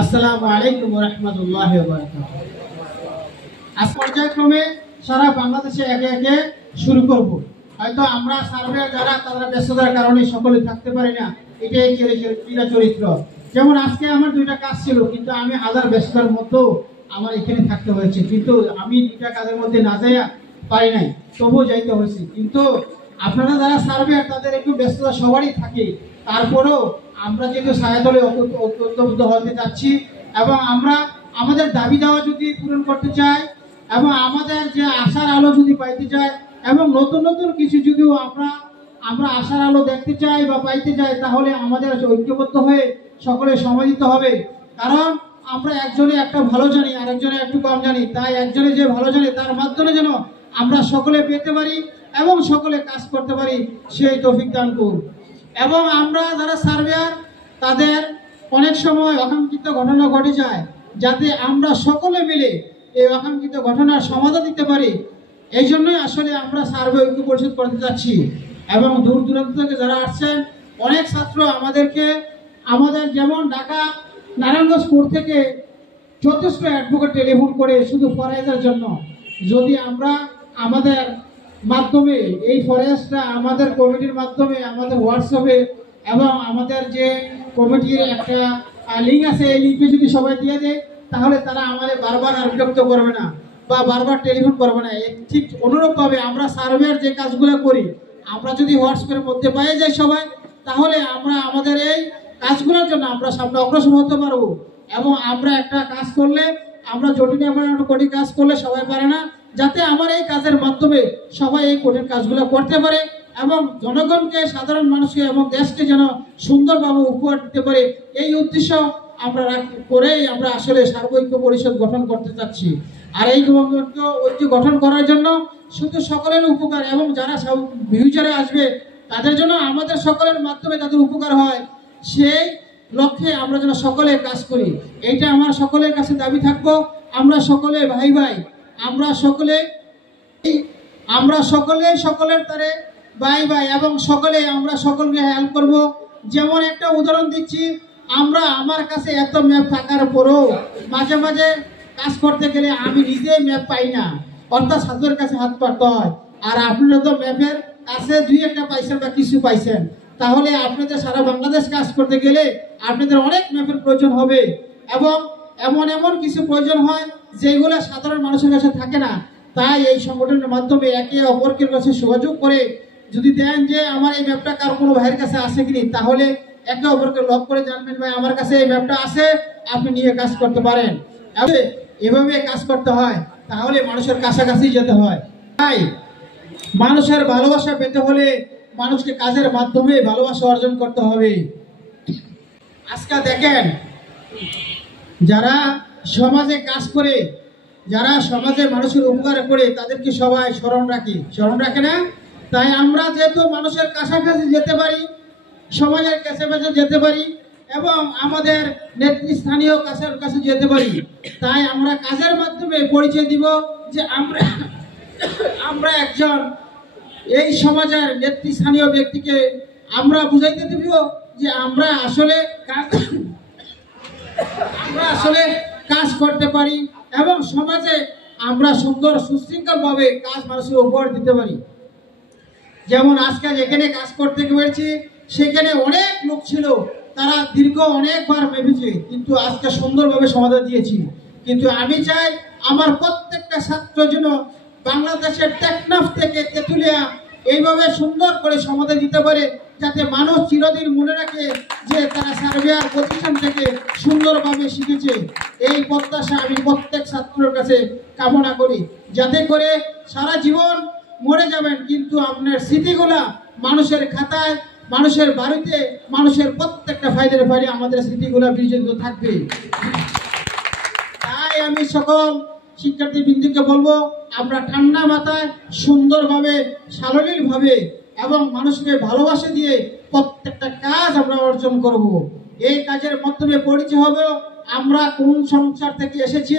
আসসালামু আলাইকুম ওয়া রাহমাতুল্লাহি ওয়া বারাকাতুহু। আজ পর্যায়ক্রমে সারা বাংলাদেশে একে একে শুরু করব। হয়তো আমরা সার্ভে যারা তারা ব্যস্ততার কারণে সকলে থাকতে পারি না, এটাই ক্রীড়া চরিত্র। যেমন আজকে আমার দুইটা কাজ ছিল, কিন্তু আমি হাজার ব্যস্ততার মধ্যেও আমার এখানে থাকতে হয়েছে, কিন্তু আমি দুইটা কাজের মধ্যে না যাইয়া পারি নাই, তবুও যাইতে হয়েছে। কিন্তু আপনারা যারা সার্ভে তাদের একটু ব্যস্ততা সবারই থাকে, তারপরেও আমরা যেহেতু ছায়াতলে ঐক্যবদ্ধ হতে যাচ্ছি এবং আমরা আমাদের দাবি দাওয়া যদি পূরণ করতে চাই এবং আমাদের যে আশার আলো যদি পাইতে চাই এবং নতুন নতুন কিছু যদি আমরা আশার আলো দেখতে চাই বা পাইতে চাই, তাহলে আমাদের ঐক্যবদ্ধ হয়ে সকলে সময় দিতে হবে। কারণ আমরা একজনে একটা ভালো জানি আর একজনে একটু কম জানি, তাই একজনে যে ভালো জানে তার মাধ্যমে যেন আমরা সকলে পেতে পারি এবং সকলে কাজ করতে পারি, সেই তৌফিক দান করুন। এবং আমরা যারা সার্ভেয়ার তাদের অনেক সময় অকাঙ্ক্ষিত ঘটনা ঘটে যায়, যাতে আমরা সকলে মিলে এই অকাঙ্ক্ষিত ঘটনার সমাধান দিতে পারি, এই জন্যই আসলে আমরা সার্ভে ঐক্য পরিষদ করতে যাচ্ছি। এবং দূর দূরান্ত থেকে যারা আসছেন, অনেক ছাত্র আমাদের যেমন ঢাকা নারায়ণগঞ্জ কোর্ট থেকে যথেষ্ট অ্যাডভোকেট টেলিফোন করে শুধু ফরাইজের জন্য। যদি আমরা আমাদের মাধ্যমে এই ফরেস্টটা আমাদের কমিটির মাধ্যমে আমাদের হোয়াটসঅ্যাপে এবং আমাদের যে কমিটির একটা লিঙ্ক আছে, এই লিঙ্কে যদি সবাই দিয়ে দেয়, তাহলে তারা আমাদের বারবার আর বিরক্ত করবে না বা বারবার টেলিফোন করবে না। ঠিক অনুরূপভাবে আমরা সার্ভের যে কাজগুলো করি, আমরা যদি হোয়াটসঅ্যাপের মধ্যে পেয়ে যাই সবাই, তাহলে আমরা আমাদের এই কাজগুলোর জন্য আমরা সামনে অগ্রসর হতে পারবো। এবং আমরা একটা কাজ করলে, আমরা জটিল কঠিন কাজ করলে সবাই পারে না, যাতে আমার এই কাজের মাধ্যমে সবাই এই কঠিন কাজগুলো করতে পারে এবং জনগণকে, সাধারণ মানুষকে এবং দেশকে যেন সুন্দরভাবে উপহার দিতে পারে, এই উদ্দেশ্য আমরা করেই আমরা আসলে সার্বৈক্য পরিষদ গঠন করতে চাচ্ছি। আর এই ঐক্য গঠন করার জন্য শুধু সকলের উপকার এবং যারা ফিউচারে আসবে তাদের জন্য আমাদের সকলের মাধ্যমে তাদের উপকার হয়, সেই লক্ষ্যে আমরা যেন সকলে কাজ করি। এইটা আমার সকলের কাছে দাবি থাকবো। আমরা সকলে ভাই ভাই, আমরা সকলে সকলের তারে ভাই ভাই এবং আমরা সকলকে হেল্প করব। যেমন একটা উদাহরণ দিচ্ছি, আমার কাছে এত ম্যাপ থাকার পরও মাঝে মাঝে কাজ করতে গেলে আমি নিজে ম্যাপ পাই না, অর্থাৎ ছাত্রের কাছে হাত পাততে হয়। আর আপনারা তো ম্যাপের কাছে দুই একটা পাইছেন বা কিছু পাইছেন, তাহলে আপনাদের সারা বাংলাদেশ কাজ করতে গেলে আপনাদের অনেক ম্যাপের প্রয়োজন হবে এবং এমন কিছু প্রয়োজন হয় যেগুলো সাধারণ মানুষের কাছে থাকে না। তাই এই সংগঠনের মাধ্যমে একে অপরের কাছে যোগাযোগ করে যদি দেন যে আমার এই ম্যাপটা কার কোনো ভাইয়ের কাছে আছে কিনি, তাহলে একে অপরকে লক করে জানবেন ভাই আমার কাছে এই ম্যাপটা আছে, আপনি নিয়ে কাজ করতে পারেন। এভাবে কাজ করতে হয়, তাহলে মানুষের কাছাকাছি যেতে হয়। তাই মানুষের ভালোবাসা পেতে হলে মানুষকে কাজের মাধ্যমে ভালোবাসা অর্জন করতে হবে। আজকে দেখেন, যারা সমাজে কাজ করে, যারা সমাজে মানুষের উপকার করে, তাদেরকে সবাই স্মরণ রাখে না? তাই আমরা যেহেতু মানুষের কাছাকাছি যেতে পারি, সমাজের কাছাকাছি যেতে পারি এবং আমাদের নেতৃস্থানীয় কাছে যেতে পারি, তাই আমরা কাজের মাধ্যমে পরিচয় দিব যে আমরা একজন এই সমাজের নেতৃস্থানীয় ব্যক্তিকে আমরা বুঝাইতে দিব যে আমরা আসলে কাজ করতে পারি এবং সমাজে আমরা সুন্দর সুশৃঙ্খলভাবে কাজ মানুষের উপহার দিতে পারি। যেমন আজকে যেখানে কাজ করতে পেরেছি, সেখানে অনেক লোক ছিল, তারা দীর্ঘ অনেকবার ভেবেছে, কিন্তু আজকে সুন্দরভাবে সমাধান দিয়েছি। কিন্তু আমি চাই আমার প্রত্যেকটা ছাত্র যেন বাংলাদেশের টেকনাফ থেকে তেঁতুলিয়া এইভাবে সুন্দর করে সমাধান দিতে পারে, যাতে মানুষ চিরদিন মনে রাখে যে তারা সার্ভেয়ার প্রতিষ্ঠান থেকে সুন্দরভাবে শিখেছে। এই প্রত্যাশা আমি প্রত্যেক ছাত্রের কাছে কামনা করি, যাতে করে সারা জীবন মরে যাবেন কিন্তু আপনার স্মৃতিগুলা মানুষের খাতায়, মানুষের বাড়িতে, মানুষের প্রত্যেকটা ফাইলের ফাইলে আমাদের স্মৃতিগুলা বিজড়িত থাকবে। তাই আমি সকল শিক্ষার্থী বৃন্দকে বলবো, আমরা ঠান্ডা মাথায় সুন্দরভাবে, সাবলীলভাবে এবং মানুষকে ভালোবাসা দিয়ে প্রত্যেকটা কাজ আমরা অর্জন করব। এই কাজের মাধ্যমে পরিচয় হবে আমরা কোন সংসার থেকে এসেছি,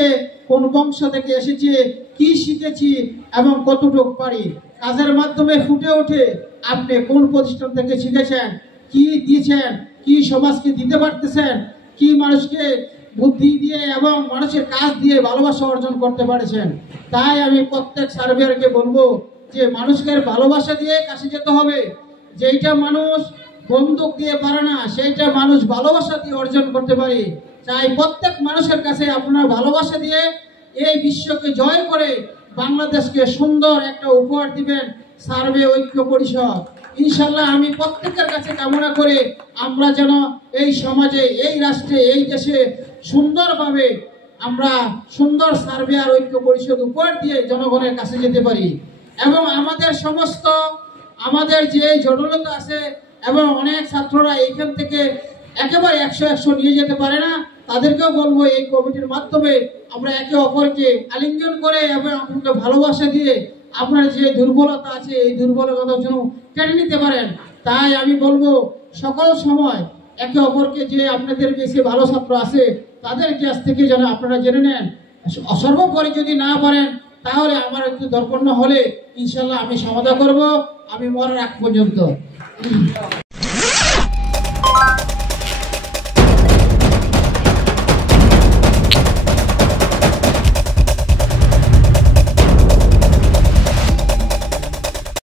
কোন বংশ থেকে এসেছি, কি শিখেছি এবং কতটুকু পারি। কাজের মাধ্যমে ফুটে ওঠে আপনি কোন প্রতিষ্ঠান থেকে শিখেছেন, কি দিয়েছেন, কি সমাজকে দিতে পারতেছেন, কি মানুষকে বুদ্ধি দিয়ে এবং মানুষের কাজ দিয়ে ভালোবাসা অর্জন করতে পারেছেন। তাই আমি প্রত্যেক সার্ভেয়ারকে বলবো যে মানুষকে ভালোবাসা দিয়ে কাছে যেতে হবে। যেইটা মানুষ বন্দুক দিয়ে পারে না, সেইটা মানুষ ভালোবাসা দিয়ে অর্জন করতে পারে। তাই প্রত্যেক মানুষের কাছে আপনারা ভালোবাসা দিয়ে এই বিশ্বকে জয় করে বাংলাদেশকে সুন্দর একটা উপহার দিবেন সার্ভে ঐক্য পরিষদ। ইনশাল্লাহ আমি প্রত্যেকের কাছে কামনা করে আমরা যেন এই সমাজে, এই রাষ্ট্রে, এই দেশে সুন্দরভাবে আমরা সুন্দর সার্ভে আর ঐক্য পরিষদ উপহার দিয়ে জনগণের কাছে যেতে পারি। এবং আমাদের সমস্ত আমাদের যে জটিলতা আছে এবং অনেক ছাত্ররা এইখান থেকে একেবারে 100 নিয়ে যেতে পারে না, তাদেরকেও বলবো এই কমিটির মাধ্যমে আমরা একে অপরকে আলিঙ্গন করে এবং আপনাকে ভালোবাসা দিয়ে আপনার যে দুর্বলতা আছে এই দুর্বলতার জন্য কেটে নিতে পারেন। তাই আমি বলবো সকল সময় একে অপরকে, যে আপনাদের বেশি ভালো ছাত্র আছে তাদের কাছ থেকে যেন আপনারা জেনে নেন। সর্বোপরি যদি না পারেন তাহলে আমার একটু দর্পণ হলে ইনশাল্লাহ আমি সমাধান করব, আমি মরার আগ পর্যন্ত।